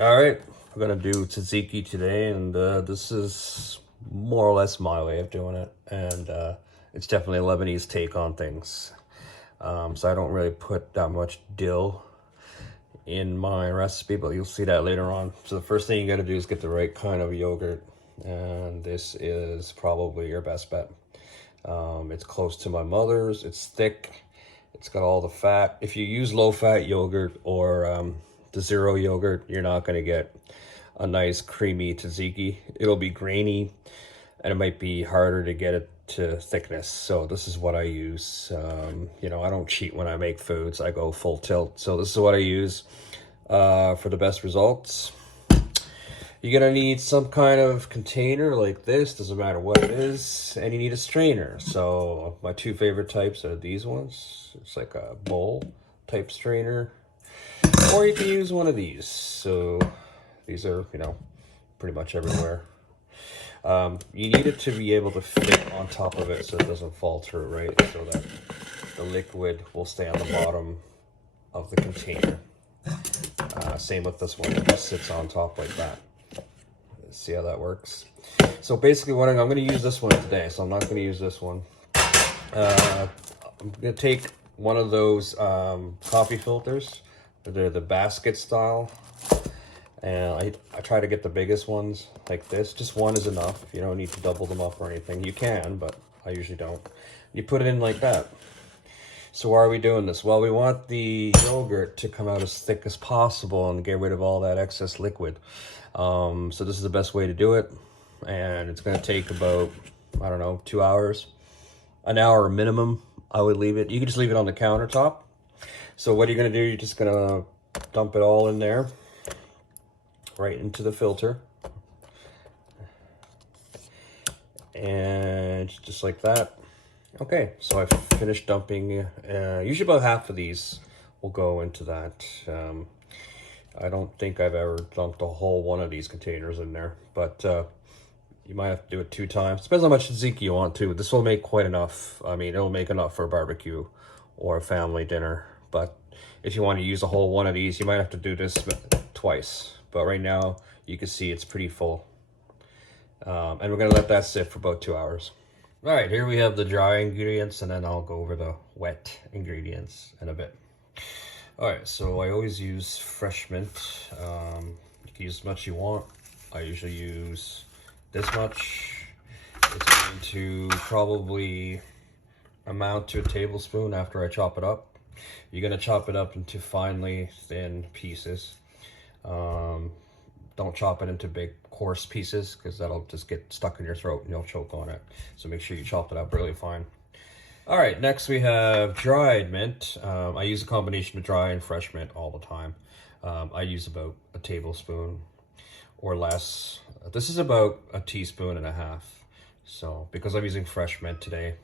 All right, we're gonna do tzatziki today, and this is more or less my way of doing it, and it's definitely a Lebanese take on things. So I don't really put that much dill in my recipe, but you'll see that later on. So the first thing you gotta do is get the right kind of yogurt, and this is probably your best bet. It's close to my mother's, it's thick, it's got all the fat. If you use low-fat yogurt or the zero yogurt, you're not going to get a nice creamy tzatziki. It'll be grainy, and it might be harder to get it to thickness. So this is what I use. I don't cheat when I make foods. I go full tilt. So this is what I use for the best results. You're gonna need some kind of container like this, doesn't matter what it is, and you need a strainer. So my two favorite types are these ones. It's like a bowl type strainer, or you can use one of these. So these are, pretty much everywhere. You need it to be able to fit on top of it so it doesn't fall through, right? So that the liquid will stay on the bottom of the container. Same with this one, it just sits on top like that. See how that works. So basically what I'm going to use this one today, so I'm not going to use this one. I'm going to take one of those coffee filters. They're the basket style, and I try to get the biggest ones like this. Just one is enough. You don't need to double them up or anything. You can, but I usually don't. You put it in like that. So why are we doing this? Well, we want the yogurt to come out as thick as possible and get rid of all that excess liquid. So this is the best way to do it. And it's going to take about, 2 hours. An hour minimum, I would leave it. You can just leave it on the countertop. So what you're going to do, you're just going to dump it all in there. Right into the filter. And just like that. Okay, so I've finished dumping, usually about half of these will go into that. I don't think I've ever dumped a whole one of these containers in there, but you might have to do it 2 times. Depends how much tzatziki you want too. This will make quite enough. I mean, it'll make enough for a barbecue or a family dinner, but if you want to use a whole one of these, you might have to do this twice. But right now, you can see it's pretty full. And we're gonna let that sit for about 2 hours. All right, here we have the dry ingredients, and then I'll go over the wet ingredients in a bit. All right, so I always use fresh mint. You can use as much as you want. I usually use this much. It's going to probably amount to a tablespoon after I chop it up. You're gonna chop it up into finely thin pieces. Don't chop it into big coarse pieces because that'll just get stuck in your throat and you'll choke on it. So make sure you chop it up really fine. All right, next we have dried mint. I use a combination of dry and fresh mint all the time. I use about a tablespoon or less. This is about a teaspoon and a half. So because I'm using fresh mint today,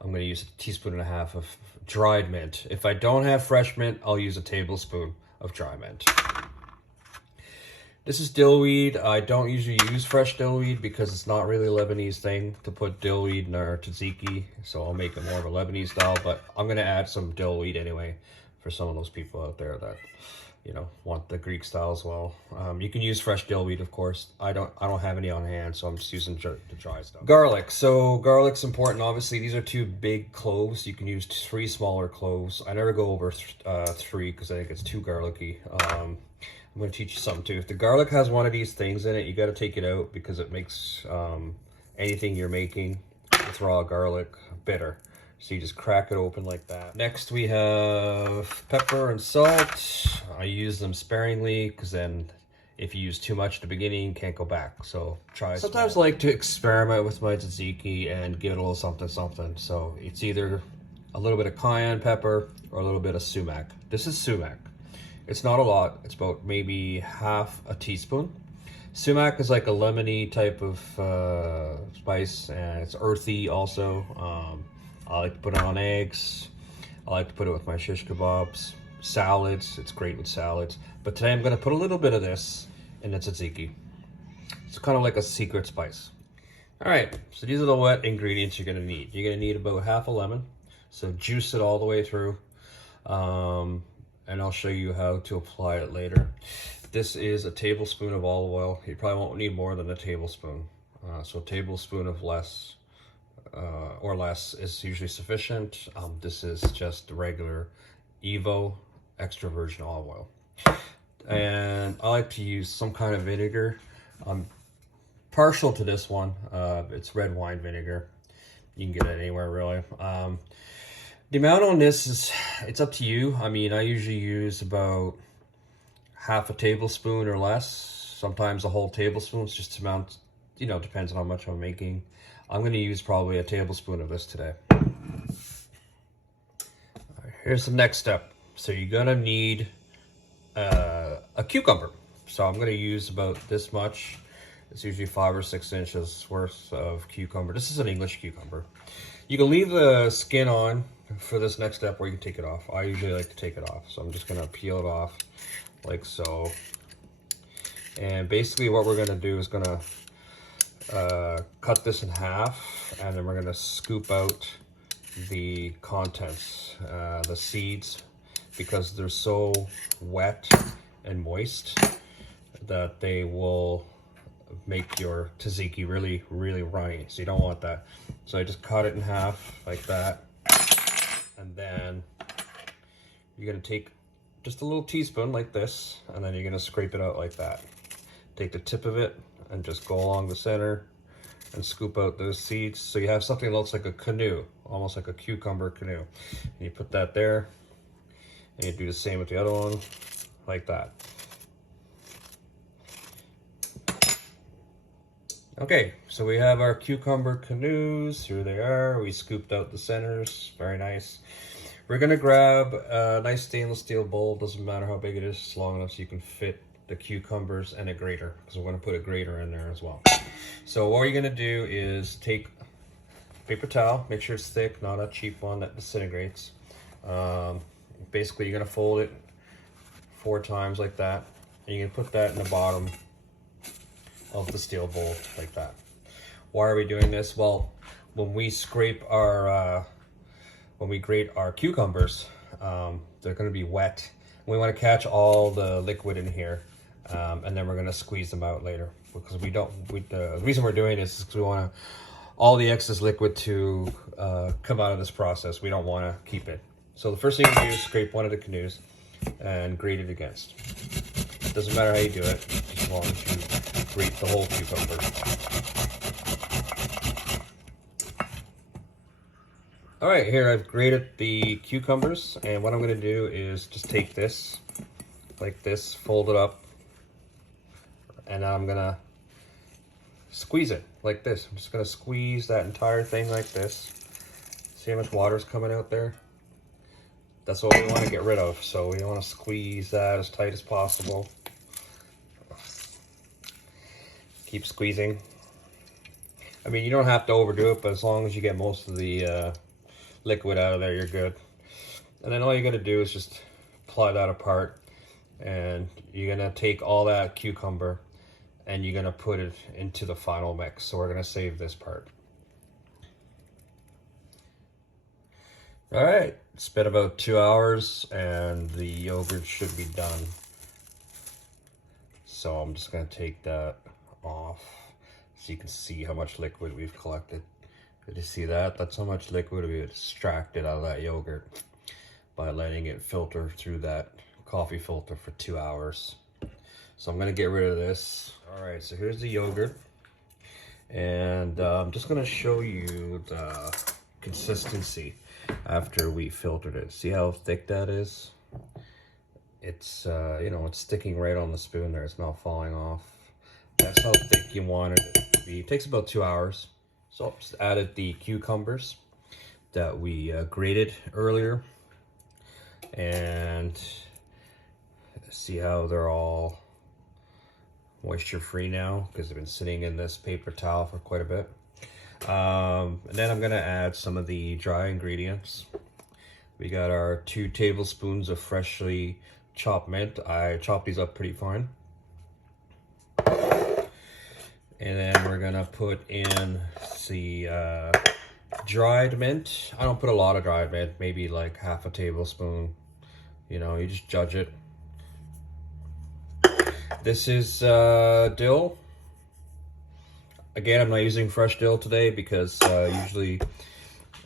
I'm going to use a teaspoon and a half of dried mint. If I don't have fresh mint, I'll use a tablespoon of dry mint. This is dillweed. I don't usually use fresh dillweed because it's not really a Lebanese thing to put dillweed in our tzatziki. So I'll make it more of a Lebanese style, but I'm going to add some dillweed anyway for some of those people out there that, want the Greek style as well. You can use fresh dillweed, of course. I don't have any on hand, so I'm just using the dry stuff. Garlic. So garlic's important. Obviously, these are 2 big cloves. You can use 3 smaller cloves. I never go over 3 because I think it's too garlicky. I'm going to teach you something too. If the garlic has one of these things in it, you got to take it out because it makes anything you're making with raw garlic bitter. So you just crack it open like that. Next we have pepper and salt. I use them sparingly because then if you use too much at the beginning, you can't go back. So try. Sometimes I like to experiment with my tzatziki and give it a little something something. So it's either a little bit of cayenne pepper or a little bit of sumac. This is sumac. It's not a lot. It's about maybe half a teaspoon. Sumac is like a lemony type of spice, and it's earthy also. I like to put it on eggs. I like to put it with my shish kebabs, salads. It's great with salads. But today I'm going to put a little bit of this in the tzatziki. It's kind of like a secret spice. All right, so these are the wet ingredients you're going to need. You're going to need about half a lemon. So juice it all the way through. And I'll show you how to apply it later. This is a tablespoon of olive oil. You probably won't need more than a tablespoon. So a tablespoon of less or less is usually sufficient. This is just regular Evo extra virgin olive oil. And I like to use some kind of vinegar. I'm partial to this one. It's red wine vinegar. You can get it anywhere really. The amount on this is, it's up to you. I mean, I usually use about half a tablespoon or less. Sometimes a whole tablespoon. It's just amount, you know, depends on how much I'm making. I'm going to use probably a tablespoon of this today. Here's the next step. So you're going to need a cucumber. So I'm going to use about this much. It's usually 5 or 6 inches worth of cucumber. This is an English cucumber. You can leave the skin on for this next step, or you can take it off. I usually like to take it off. So I'm just going to peel it off like so. And basically what we're going to do is going to cut this in half, and then we're going to scoop out the contents, the seeds, because they're so wet and moist that they will make your tzatziki really, really runny. So you don't want that. So I just cut it in half like that. And then you're gonna take just a little teaspoon like this, and then you're gonna scrape it out like that. Take the tip of it and just go along the center and scoop out those seeds. So you have something that looks like a canoe, almost like a cucumber canoe. And you put that there, and you do the same with the other one, like that. Okay, so we have our cucumber canoes. Here they are. We scooped out the centers. Very nice. We're gonna grab a nice stainless steel bowl. Doesn't matter how big it is, it's long enough so you can fit the cucumbers and a grater, because we're gonna put a grater in there as well. So what you're gonna do is take a paper towel, make sure it's thick, not a cheap one that disintegrates. Basically, you're gonna fold it 4 times like that, and you're gonna put that in the bottom of the steel bowl like that. Why are we doing this? Well, when we scrape our when we grate our cucumbers, they're going to be wet. We want to catch all the liquid in here, and then we're going to squeeze them out later, because the reason we're doing this is because we want all the excess liquid to come out of this process. We don't want to keep it. So the first thing you do is scrape one of the canoes and grate it against. It doesn't matter how you do it, just as long as you grate the whole cucumber. All right, here I've grated the cucumbers, and what I'm going to do is just take this, like this, fold it up, and I'm going to squeeze it like this. I'm just going to squeeze that entire thing like this. See how much water's coming out there? That's what we want to get rid of, so we want to squeeze that as tight as possible. Keep squeezing. I mean, you don't have to overdo it, but as long as you get most of the liquid out of there, you're good. And then all you're gonna do is just ply that apart, and you're gonna take all that cucumber and you're gonna put it into the final mix. So we're gonna save this part. All right, it's been about 2 hours and the yogurt should be done. So I'm just gonna take that off so you can see how much liquid we've collected. Did you see that? That's how much liquid we extracted out of that yogurt by letting it filter through that coffee filter for 2 hours. So I'm gonna get rid of this. All right, so here's the yogurt, and I'm just gonna show you the consistency after we filtered it. See how thick that is? It's you know, it's sticking right on the spoon there. It's not falling off. That's how thick you want it to be. It takes about 2 hours. So I just added the cucumbers that we grated earlier, and see how they're all moisture free now because they've been sitting in this paper towel for quite a bit. And then I'm gonna add some of the dry ingredients. We got our 2 tablespoons of freshly chopped mint. I chopped these up pretty fine. And then we're gonna put in the dried mint. I don't put a lot of dried mint, maybe like half a tablespoon. You know, you just judge it. This is dill. Again, I'm not using fresh dill today because usually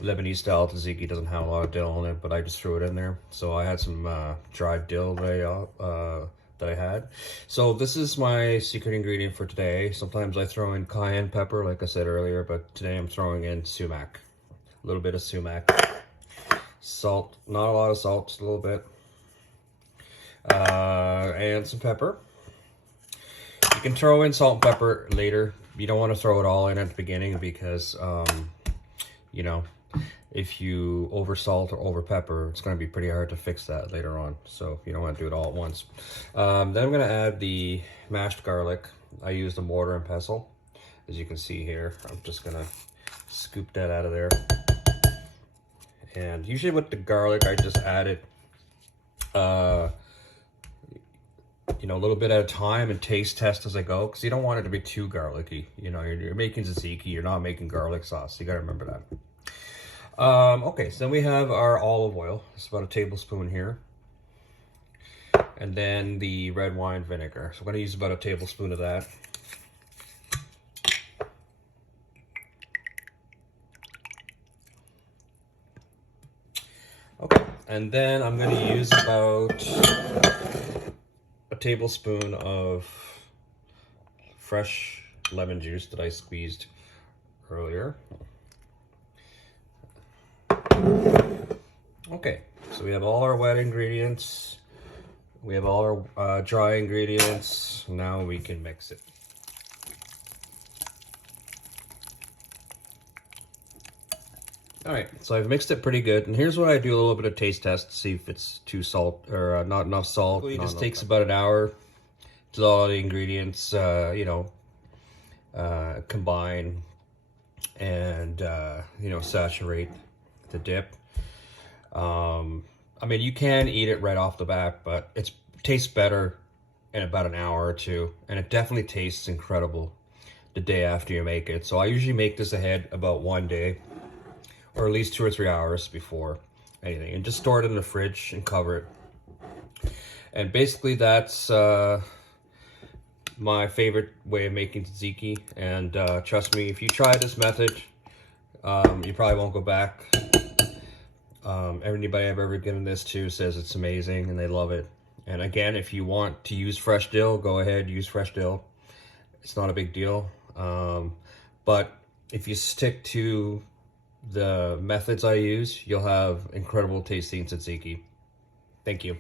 Lebanese style tzatziki doesn't have a lot of dill in it, but I just threw it in there. So I had some dried dill that I had. So this is my secret ingredient for today. Sometimes I throw in cayenne pepper, like I said earlier, but today I'm throwing in sumac. A little bit of sumac. Salt, not a lot of salt, just a little bit. And some pepper. You can throw in salt and pepper later. You don't want to throw it all in at the beginning because, you know, if you over salt or over pepper, it's going to be pretty hard to fix that later on. So you don't want to do it all at once. Then I'm going to add the mashed garlic. I used a mortar and pestle, as you can see here. I'm just going to scoop that out of there. And usually with the garlic, I just add it, you know, a little bit at a time and taste test as I go, because you don't want it to be too garlicky. You know, you're making tzatziki, you're not making garlic sauce. You got to remember that. Okay, so then we have our olive oil. It's about a tablespoon here. And then the red wine vinegar. So I'm going to use about a tablespoon of that. Okay, and then I'm going to use about a tablespoon of fresh lemon juice that I squeezed earlier. Okay, so we have all our wet ingredients. We have all our dry ingredients. Now we can mix it. All right, so I've mixed it pretty good, and here's what I do: a little bit of taste test to see if it's too salt or not enough salt. It just takes about an hour to all the ingredients, you know, combine and you know, saturate the dip. I mean, you can eat it right off the bat, but it tastes better in about an hour or two, and it definitely tastes incredible the day after you make it. So I usually make this ahead about 1 day, or at least 2 or 3 hours before anything, and just store it in the fridge and cover it. And basically that's my favorite way of making tzatziki. And trust me, if you try this method, you probably won't go back. Everybody I've ever given this to says it's amazing and they love it. And again, if you want to use fresh dill, go ahead, use fresh dill. It's not a big deal. But if you stick to the methods I use, you'll have incredible tasting tzatziki. Thank you.